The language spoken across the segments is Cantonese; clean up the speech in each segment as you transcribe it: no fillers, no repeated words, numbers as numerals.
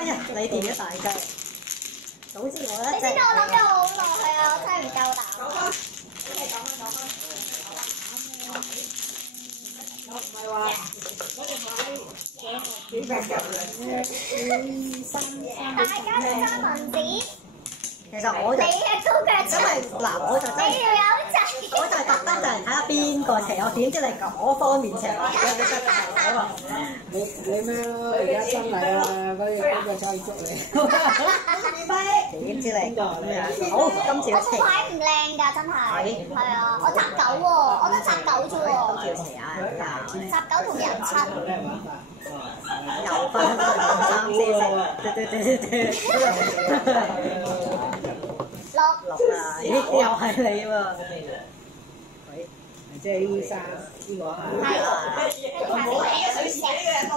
哎呀，你掂咗大雞。總之我咧，你知唔知我諗咗好耐係啊，我真係唔夠膽。唔係話幾百人大家都三文治，其實我就你嘅高腳因為長，嗱，我就真係你條友仔。我就係特登就係睇下邊個邪，我點知你嗰方面邪啊？你咩咯？而家新嚟啊，嗰個菜粥嚟。點知你咁樣？好，今次我副要邪，牌唔靚㗎，真係。係啊，我擲九喎，我得擲九啫喎。今次要邪啊！擲九同人七。又分3 4 六啊！咦，又係你喎？即係呢三呢個啊。係啊，跟住下邊係水石。好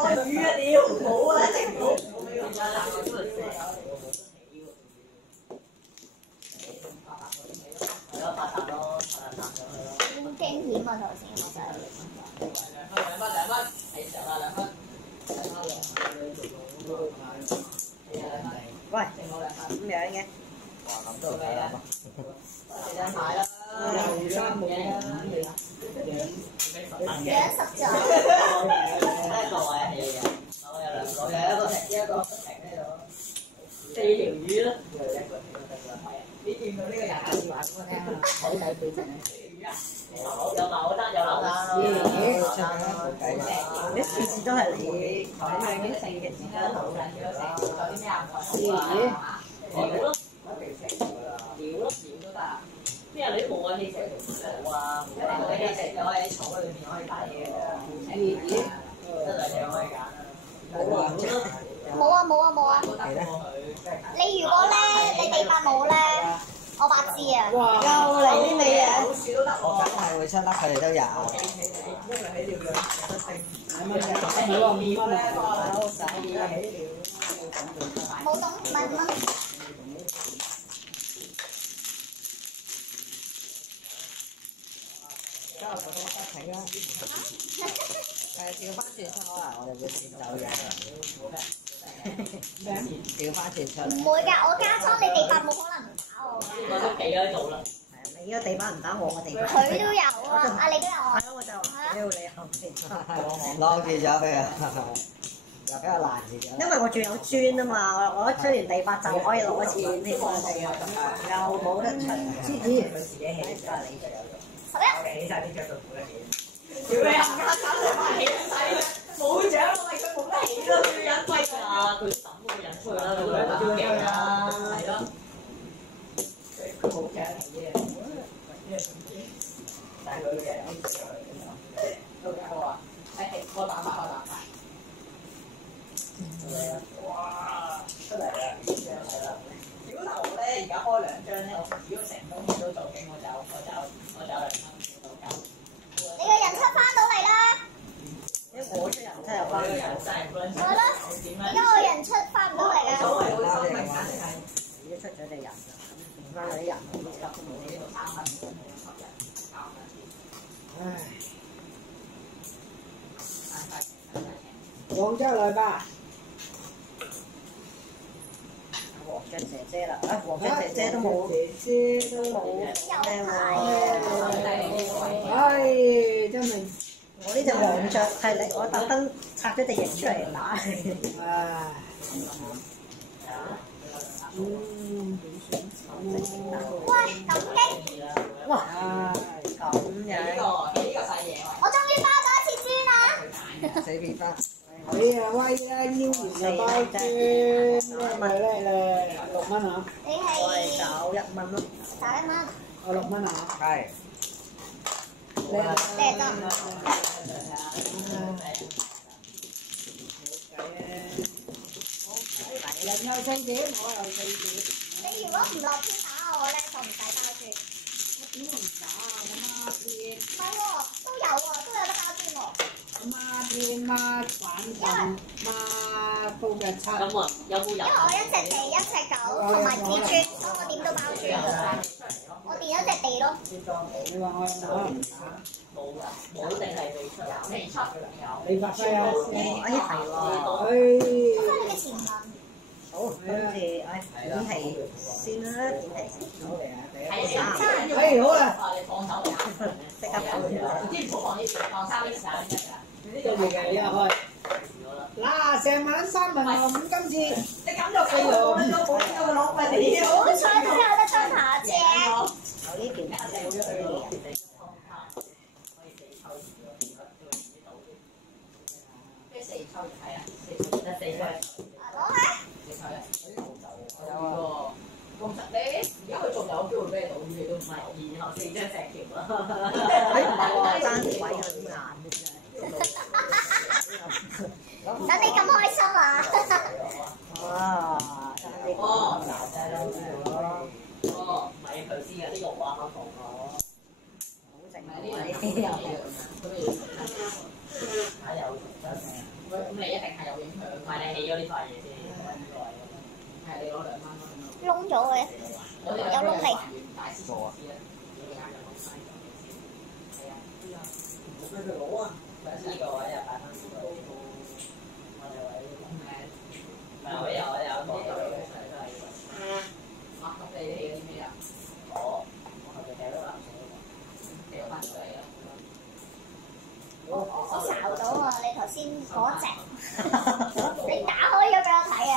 驚險啊！頭先我真係。喂，咁樣嘅，又三冇啦。兩十隻。你次次都係你，冇啊冇啊冇啊！你如果咧，你地法冇咧，我話知啊。又嚟啲味嘢。我梗係會出得，佢哋都有。冇懂問。調翻轉出可能我哋會轉走嘅。調翻轉出。唔會㗎，我加倉，你地法冇可能唔打我㗎。你個地板唔打我個地板。佢都有啊，啊你都有啊。係咯，我就屌你後面。晾住咗佢啊！又俾我攔住咗。因為我仲有磚啊嘛，我一出完地法就可以攞錢添，又冇得出。你個人出翻到嚟啦！我出人真係翻人，係咯，而家我人出翻唔到嚟啊！已經出咗隻人，剩翻嗰啲人唉，廣州來吧。黃雀姐姐啦，啊黃雀姐姐都冇，姐姐都冇。靚喎。唉，真係。我呢隻黃雀係你，我特登拆咗隻翼出嚟打你。唉。喂，咁激！哇，咁樣。我終於包咗一次磚啦！死變翻。你啊威啊，腰完就包磚，咪叻咧，6蚊啊！你我係係找1蚊咯。找1蚊，我6蚊啊！係。叻啊！叻得。人有4點，我有4點。你如果唔落天打我咧，就唔使包磚。我點會唔打啊？我媽天，唔係喎，都有喎，都有得包磚喎。媽天媽反震媽高嘅七。因為我一隻地一隻狗同埋紙磚，所以我點都包磚。我墊咗隻地咯。你話我有冇唔打？你發揮啊！哎係喎。唉，發揮你嘅潛能。好，跟住點皮先啦，點皮先。好嚟啊！第一係啊，哎，好啦，即刻跑跟住嘅一開。嗱，成晚三文魚五金翅，四號。好彩都有得裝下啫。有呢邊冇咗佢呢邊。攞去。爭啲位有啲硬嘅真等你咁開心啊！係。哇！爭啲好正啊！窿咗嘅，有窿嚟。我睄到啊！你頭先嗰隻，你打開咗俾我睇啊！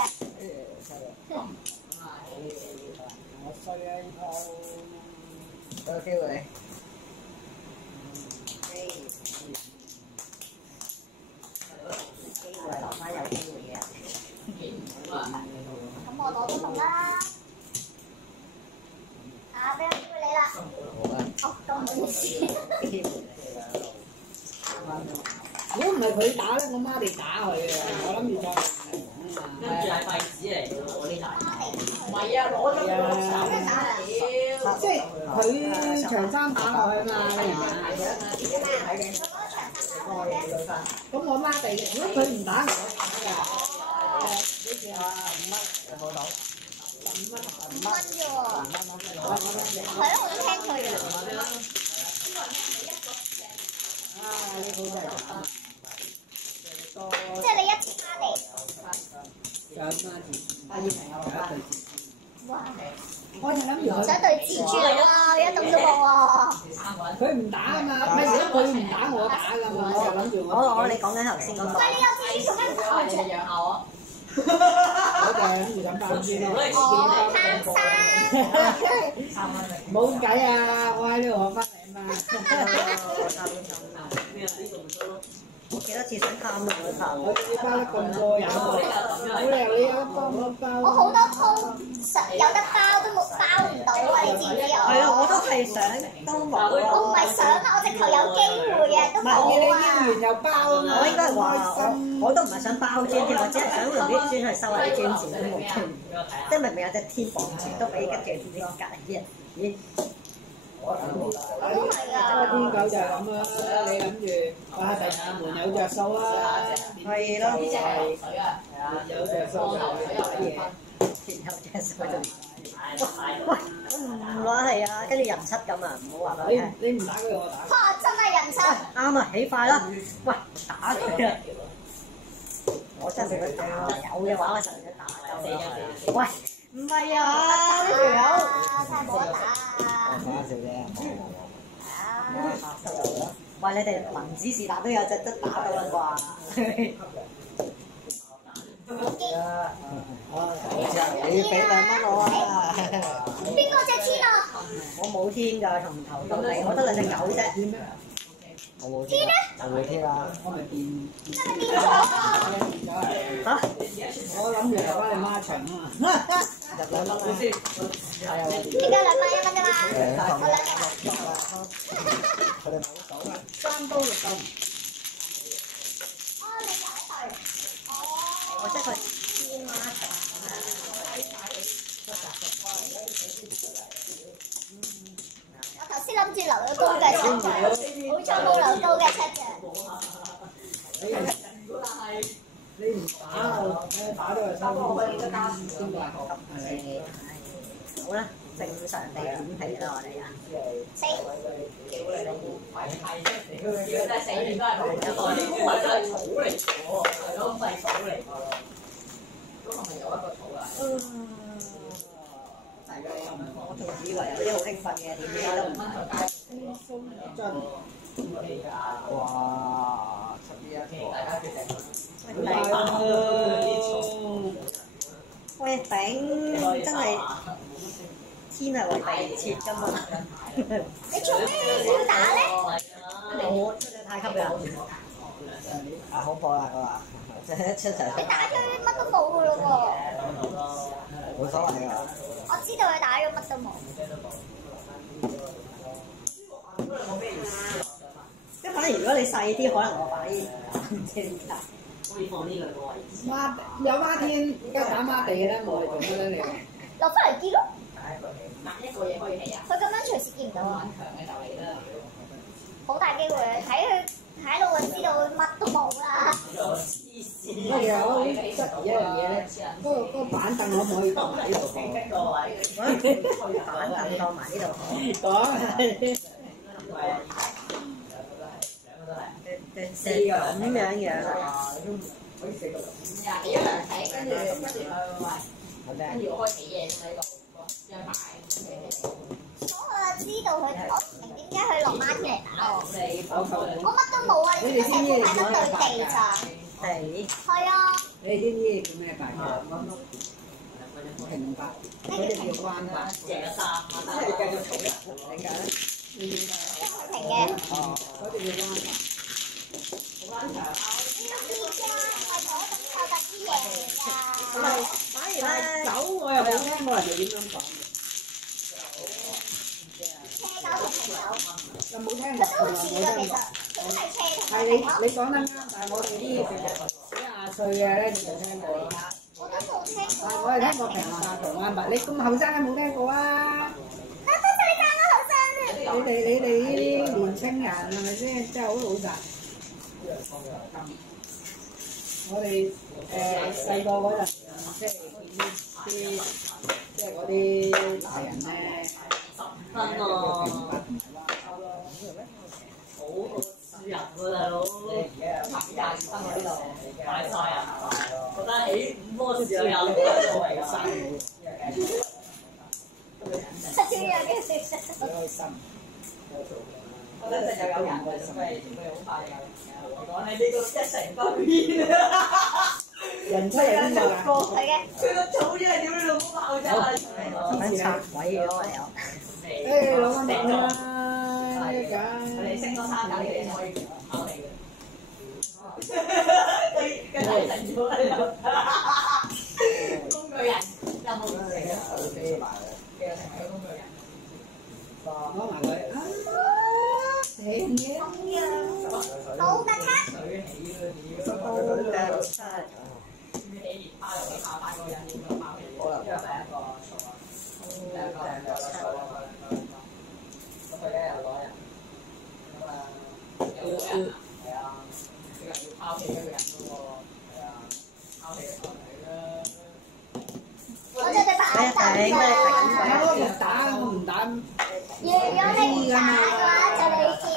我衰啊！呢鋪。有機會。機會留翻有機會嘅。咁我攞都用啦。俾個機會你啦。哦，咁唔好意思。如果唔係佢打咧，我媽哋打佢啊！我諗住再即係佢長衫打落去嘛，你明唔明？咁我媽哋，如果佢唔打我打㗎，幾錢啊？5蚊有冇到？5蚊5蚊啫喎。係咯，我都聽佢嘅。呢鋪真係即係你一次蝦嚟。有孖字，哇！我就諗住佢想對蜘蛛嚟喎，一動都冇喎。佢唔打啊嘛，唔係如果佢唔打我打㗎嘛，我就諗住你講緊頭先嗰個。喂，你有蜘蛛做咩唔打我啫？我就諗住想包先咯。哦，貪生。冇計啊！我喺呢度學翻嚟啊嘛。我幾多次想貪到佢頭。我要包得咁過癮喎！好靚，你有包唔包？我好多鋪有得包都冇包唔到啊！你知唔知啊？係啊，我都係想都冇。我唔係想啊，我直頭有機會啊，都冇你啊。邀完又包啊嘛！我應該話我都唔係想包磚添，我只係想用啲磚去收下啲磚錢都冇傾。即係明明有隻天房錢都俾跟住啲隔離啲人，咦？我都係啊。天狗就係咁啦，你諗住哇第二門有着數啊！係咯，有着數就係嘢。有隻手喺度。喂，唔話係啊，跟住人七咁啊，唔好話俾我聽。你唔打佢我打。哇！真係人生。啱啊，起快啦！喂，打佢啊！我真係俾佢打，有嘅話我就想打。喂，唔係啊，呢條友。真係冇得打啊！講笑啫。喂，你哋文子是但都有隻得打到啦啩？你俾2蚊我啊！邊個隻天啊？我冇天㗎，從頭到尾我得2隻狗啫。我冇天咧？我冇天啊！我咪變真係變咗啊！嚇！我諗住留翻你媽場啊嘛！入2蚊先。係啊！點解2蚊1蚊啫嘛？我佢哋冇手啊！3刀6嚿。哦，你有一對。我即係佢天孖場我頭先諗住留咗高嘅七隻，好彩冇留高嘅7隻。你唔打我，打都係3刀。好啦，正常地點皮啦，我哋啊。我仲以為有啲好興奮嘅，點知都唔係。輕鬆進。哇！出呢一個，喂頂！真係天係為地設㗎嘛！你做咩要打咧？我出咗太級啦！好火啦佢話，即係一出就你打咗乜都冇㗎咯冇所謂㗎。喎！我知道佢打咗乜都冇。即係反而如果你細啲，可能我擺唔知點解。孖有孖天，而家打孖地嘅咧，我哋做乜咧你？落翻嚟見咯。佢咁樣隨時見唔到啊！好大機會睇佢睇到佢知道佢乜都冇啦。乜嘢好得意一樣嘢咧？嗰個板凳可唔可以當埋呢度？板凳當埋呢度。講咁樣樣啊！所以我就知道佢，我唔明點解佢落孖天嚟打我。我乜都冇啊！你只係睇得對地咋。係。係啊。你知唔知叫咩牌嘅？平白，嗰啲叫關白。繼續嘈啦！點解咧？停嘅。哦，嗰啲叫關白。呢個關係我等靠特啲嘢㗎。反而咧，酒我又冇聽過人哋點樣講。車狗同平狗，有冇聽過？佢都好似㗎，其實佢都係車同係你講得啱，但係我哋啲幾廿歲嘅咧就冇聽過啦。我都冇聽過。但係我係聽過平白同關白，你咁後生有冇聽過啊？多謝你讚我後生啊！你哋呢啲年青人係咪先？真係好老實。我哋細個嗰陣，即係嗰啲大人咧，分喎。好輸人喎大佬，買晒啊！覺得起5波輸人都係生意。輸人嘅事。幾開心。我覺得真係有人嘅，準備好快有人嘅。我講你呢個一成不變啊！人出嚟邊度㗎？係嘅。佢個草真係點樣老母爆炸啊！揾拆毀咗我又。誒，攞翻嚟啦！我哋升多3架呢啲可以考你嘅。跟住成咗喺度。工具人有冇成啊？幾個成為工具人？攞埋佢啊！正嘅。好嘅卡。好嘅卡。好啦。因為第一個數啊。第一個數啊。咁佢咧又攞人。咁啊，有人係啊，佢又要拋棄一個人嗰個係啊，拋棄個女啦。我就對白眼打㗎。我唔打，我唔打。如果你唔打嘅話，就你知啦。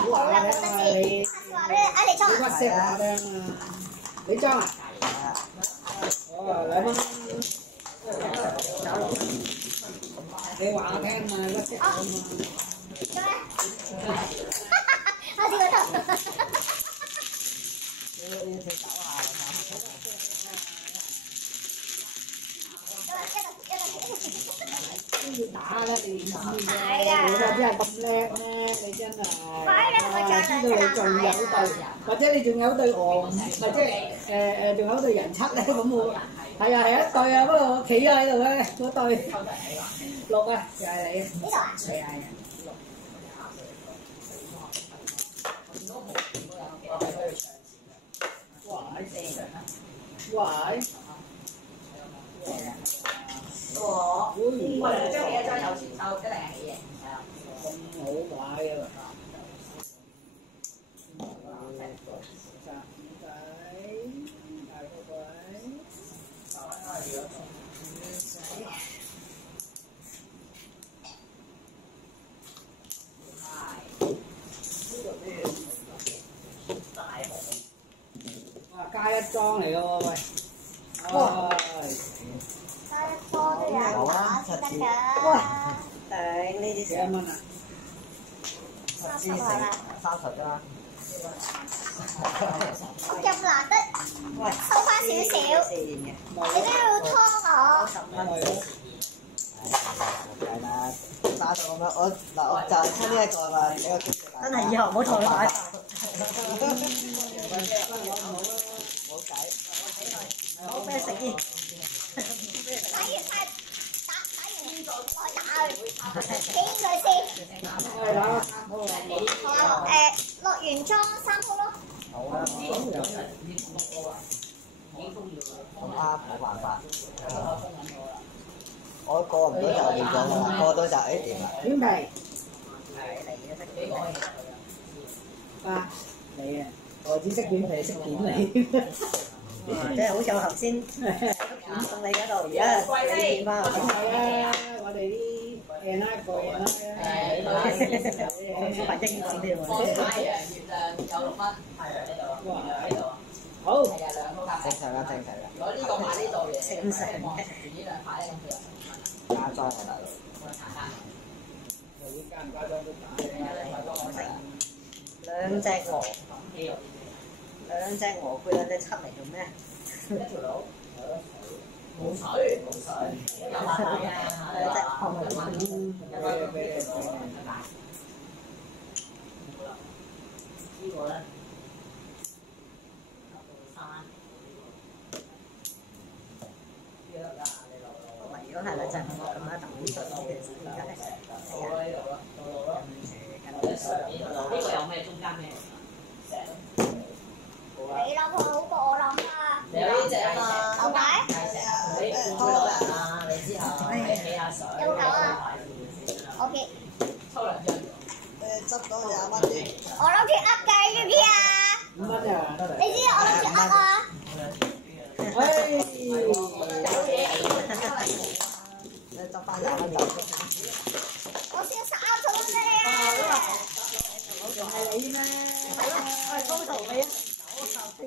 好啦，咁得先。下次話俾你，你裝啊？你屈色啊，你裝啊？我2蚊。你話我聽嘛，屈色啊嘛。做咩？我知佢得。你食酒啊？都要打啦，你知唔知啫？你真係咁叻咩？你真係。知道你仲有對，或者你仲有對鵝，或者仲有對人七咧，咁我係啊係一對啊，不過我企咗喺度咧，嗰對6啊，又係你。呢度啊？係啊。哇！哇！我哋將起一張有錢收，一定係起嘅。係啊，咁好買嘅喎。哇！加一裝嚟嘅喎，喂！哇！得㗎。頂呢啲幾多蚊啊？30係嘛？30啫嘛。咁難得收翻少少，你都要拖我。係啦，打到咁樣，我就係出呢一個嘛，呢個真係以後唔好同佢買飯。冇計，冇咩食煙。打完呢個我打佢，幾佢先。落完妝3鋪咯。好啦，咁啱冇辦法。我過唔到就變咗啦，過到就掂啦。卷皮。啊，你啊，我只識卷皮，識卷你。即係好似我頭先送你嗰度，而家你點啊？咁係啊，我哋啲嘢啦，個嘢啦。小白精啲喎。好。正常啦，正常啦。如果呢個買呢度嘢，正常嘅。呢兩排咧，咁佢加裝係大佬。兩隻鵝配兩隻七嚟做咩？一條佬冇水，有馬仔啊，兩隻紅嘅馬，呢個咧。如果係兩隻鵝咁樣等水，其實而家係呢個有咩中間咩？你諗好過我諗啊！有呢隻啊嘛，牛奶你半個人啊，你之後你起下水。有冇狗啊？OK。抽兩張。執到20蚊啲。我諗住呃㗎，你知唔知啊？ 5蚊啊！你知我諗住呃啊！哎，你執翻20蚊就。我先30蚊俾你啊！仲係你咩？係咯，我係高頭尾啊！我靠先。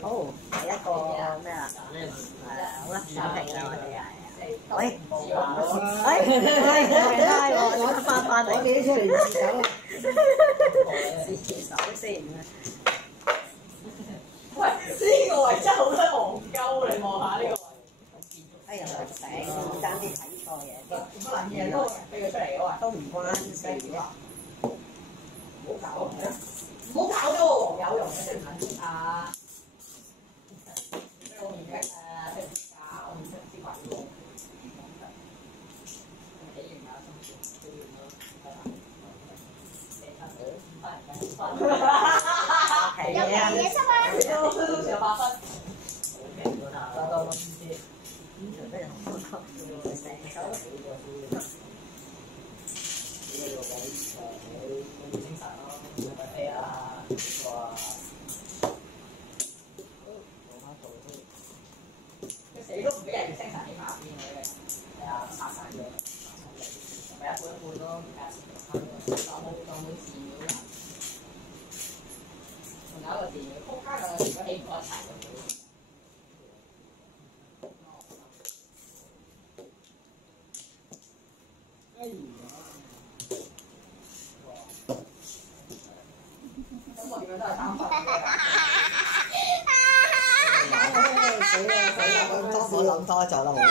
好，第一個咩啊？好啦，小平啦，我哋係。喂，我翻嚟，攞幾出嚟自首啊！自首先。喂，呢個位真係好得戇鳩，你望下呢個位。哎呀，頂，爭啲睇錯嘢添。乜撚嘢都俾佢出嚟嘅喎。都唔關事嘅。唔好搞咗個黃有容嘅識唔識啊？我唔識啊，識唔識啊？我唔識啲鬼喎。起完有心情，做完咯，係嘛？有嘢出啊！都有8分。得唔知？死都唔俾人精神起碼邊嘅，係啊，拆曬咗，咪一半咯，當冇寺廟啦。仲有一個寺廟，仆街㗎，如果起唔到一齊就冇。哎呀！咁我點樣都係3分嘅。我諗多咗都冇用嘅。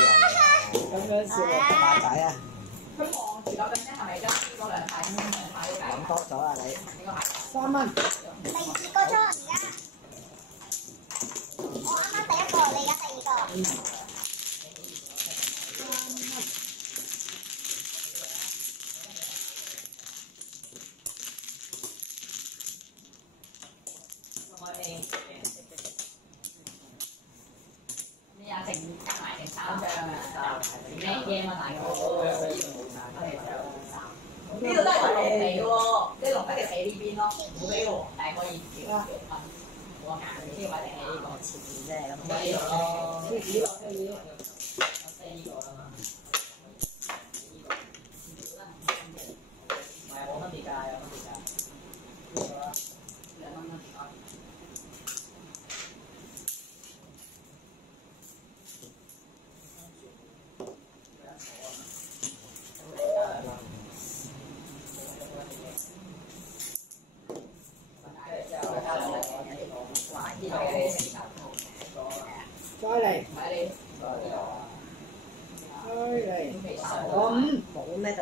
咁樣笑大仔啊！佢望住究竟咧係咪將呢嗰兩塊都諗多咗啦你。應該係。 3蚊。第2個鐘而家，我啱啱第1個，你而家第2個。你阿成加埋成3張啊！咩 game 啊大哥？呢度都係同龍地嘅喎，你龍得嘅企呢邊咯，冇俾個皇帝可以調分。我硬你呢個位定係呢個前面啫，咁呢度咯。呢個啦嘛。唔係冇分別㗎，有分別㗎。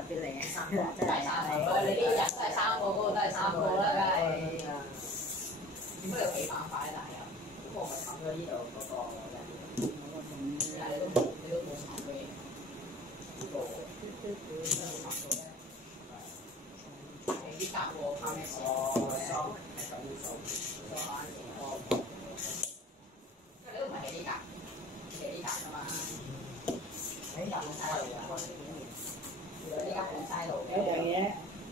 別靚，都係三個，你啲人都係三個，嗰個都係三個啦，梗係。點解要企板塊大啊？不過我咪冚咗呢度嗰個人，但係你都冇冚嘅呢個。啲夾喎，靠咩事？因為你都唔係起啲夾，起啲夾㗎嘛。起夾冇曬路㗎，呢家冇曬路嘅。有樣嘢。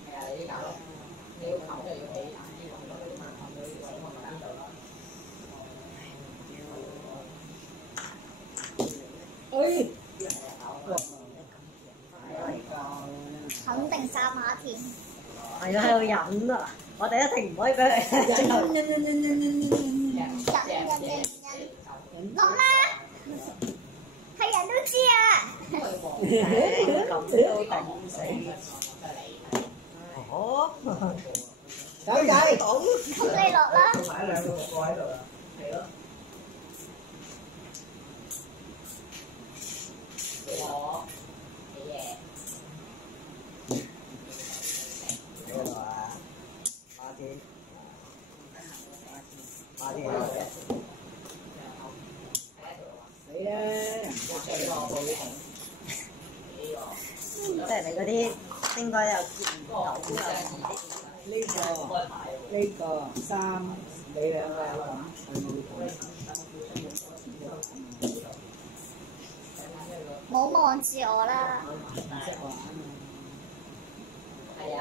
係啊，你啲夾咯，你要冚就要起，呢個冚到呢個位呢度啦。哎。肯定三馬田。係啊，喺度忍啊！我哋一定唔可以俾佢落啦，係人都知啊。咁都頂死。哦，走仔，咁你落啦。買兩個喺度啦，係咯。我幾嘢？你咧，即係你嗰啲應該有接唔到啊！呢個三，你兩個有咁，冇望住我啦。係啊！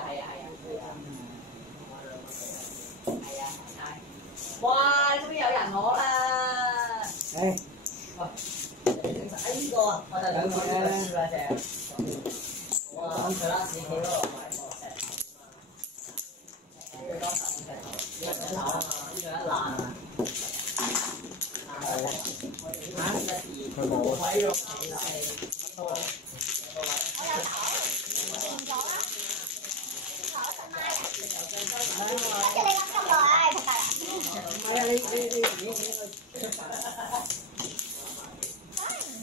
哇！終於有人攞啦！誒，喂，呢個啊，我就兩個啦，隻。哇！佢啦，自己嗰度買個石。最多15隻頭，呢個一爛啊嘛，呢個一爛啊。佢冇位咯，4。我有頭，變咗啦。頭一隻媽呀！跟住你諗咁耐，唉，仆街啦！係啊，你梗係唔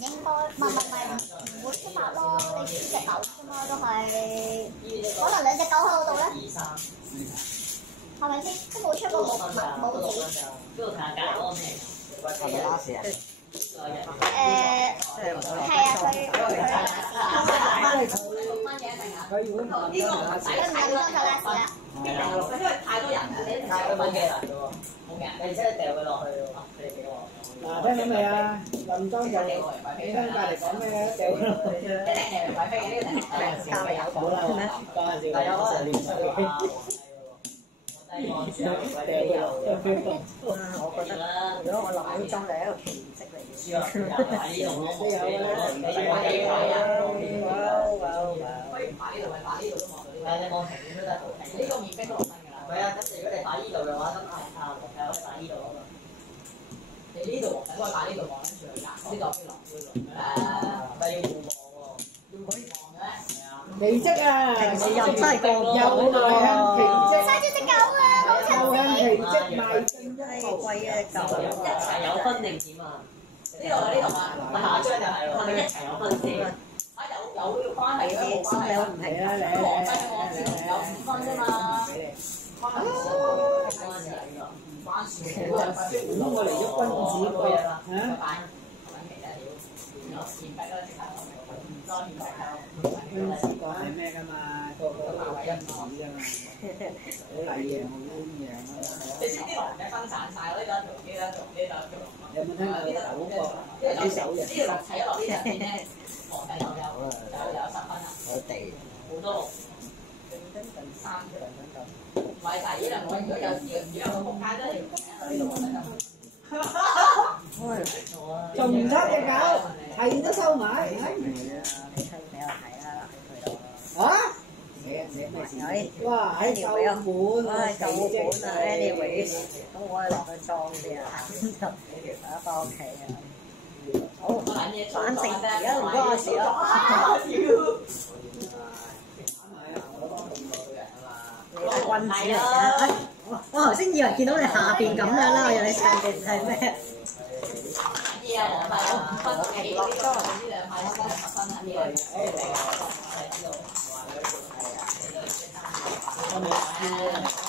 應該，唔會出發咯。你輸隻狗啫嘛，都係。可能兩隻狗喺嗰度咧，係咪先？都冇出過冇字。嗰度睇下隔嗰個咩？係咪拉屎啊？係啊，佢如果唔呢個唔使佢唔係嗰個拉屎啦。因為太多人，你太多蚊嘅人嘅喎，冇嘅，你即係掉佢落去喎，佢哋俾我。嗱，聽到未啊？林莊就你聽隔離講咩掉落去。一定係唔係飛嘅呢個定係交你有講啦咩？嗰陣時我成年出嚟。我覺得如果我落呢裝就係一個奇蹟嚟嘅。輸啊！喺呢度咯，都有啦。可以擺呢度咪擺呢度都望到呢個。你望平面都得，呢個面冰都落身㗎啦。係啊，咁如果你擺呢度嘅話，咁係可以擺呢度啊嘛。你呢度望，我擺呢度望，跟住去夾，呢度飛落去落。咪要互望喎，要可以望嘅。奇蹟啊！平時又真係個又賣香奇蹟，生咗隻狗啊，好又香奇蹟賣正一係步。貴嘅狗，一齊有分定點啊？呢度啊，呢度啊，下張就係咯，係咪一齊有分先？啊有關係嘅，冇關係啊，唔係嚟啦嚟我分我有5分啫嘛，關係事啊，唔關事嘅，咁我嚟咗君子喎，嚇！揾其他料，有鉛筆啦，即刻多鉛筆啊！君子講係咩㗎嘛？個個都話君子㗎嘛，好禮讓好謙讓啊！你知啲龍嘅分散晒，呢度做，呢度做，呢度做。有冇聽過手角？呢個手人，呢個落砌咗落呢入邊咧，黃計有10分啊！我地好多6，3嘅。唔係，但係呢兩個如果有呢個空間都係呢度揾得。仲唔出隻狗？係都收埋。你出俾我睇啦，嚇？寫咩事？哇！喺舊我本，係舊本啊，anyways，咁我係落去裝啲啊，咁就大家翻屋企啊。好，反正而家唔關我事咯。你係君子嚟嘅，我頭先以為見到你下邊咁樣啦，我以為你上邊係咩？啲啊，黃大有5分，幾呢兩塊10分啊，呢個係呢度。我未